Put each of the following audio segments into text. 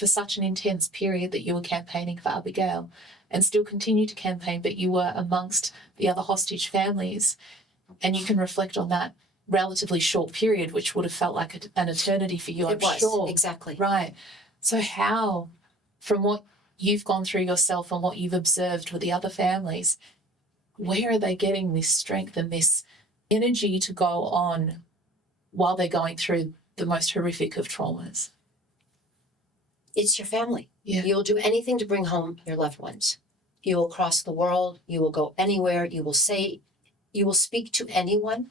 for such an intense period that you were campaigning for Abigail and still continue to campaign, but you were amongst the other hostage families. And you can reflect on that relatively short period, which would have felt like an eternity for you, I'm sure. Exactly. Right. So how, from what you've gone through yourself and what you've observed with the other families, where are they getting this strength and this energy to go on while they're going through the most horrific of traumas? It's your family. Yeah. You'll do anything to bring home your loved ones. You will cross the world. You will go anywhere. You will speak to anyone.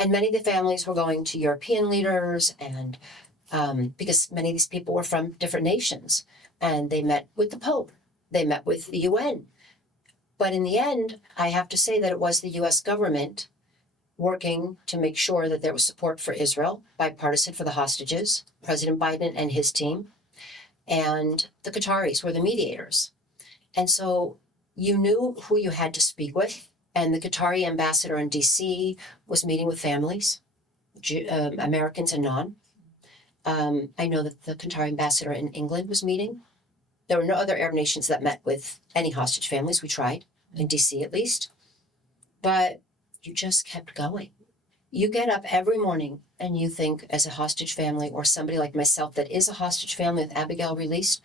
And many of the families were going to European leaders, and because many of these people were from different nations, and they met with the Pope. They met with the UN. But in the end, I have to say that it was the US government working to make sure that there was support for Israel, bipartisan for the hostages, President Biden and his team, and the Qataris were the mediators. And so you knew who you had to speak with. And the Qatari ambassador in DC was meeting with families, Americans and non. I know that the Qatari ambassador in England was meeting. There were no other Arab nations that met with any hostage families. We tried, in DC at least. But you just kept going. You get up every morning and you think, as a hostage family or somebody like myself that is a hostage family with Abigail released,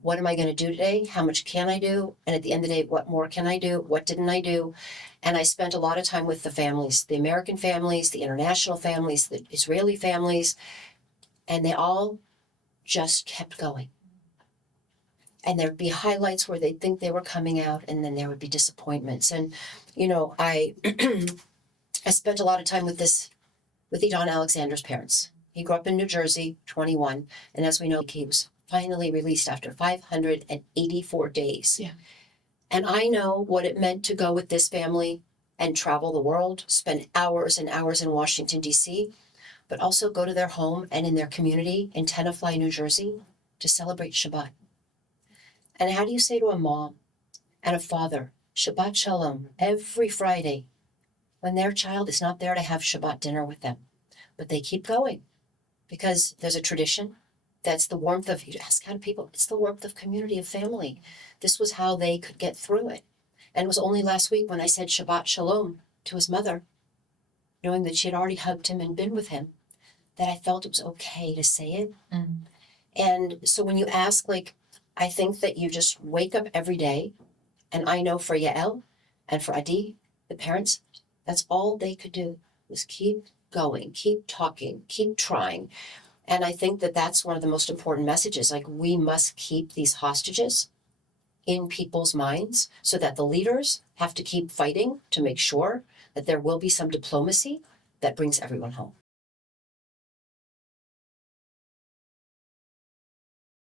what am I going to do today? How much can I do? And at the end of the day, what more can I do? What didn't I do? And I spent a lot of time with the families, the American families, the international families, the Israeli families, and they all just kept going. And there'd be highlights where they'd think they were coming out, and then there would be disappointments. And, I I spent a lot of time with Edan Alexander's parents. He grew up in New Jersey, 21, and as we know, he was finally released after 584 days. Yeah. And I know what it meant to go with this family and travel the world, spend hours and hours in Washington, D.C., but also go to their home and in their community in Tenafly, New Jersey, to celebrate Shabbat. And how do you say to a mom and a father, Shabbat Shalom, every Friday, when their child is not there to have Shabbat dinner with them? But they keep going because there's a tradition. That's the warmth of, you ask how do people, it's the warmth of community, of family. This was how they could get through it. And it was only last week when I said Shabbat Shalom to his mother, knowing that she had already hugged him and been with him, that I felt it was okay to say it. Mm. And so when you ask, I think that you just wake up every day, and I know for Yael and for Adi, the parents, that's all they could do was keep going, keep talking, keep trying. And I think that that's one of the most important messages. We must keep these hostages in people's minds so that the leaders have to keep fighting to make sure that there will be some diplomacy that brings everyone home.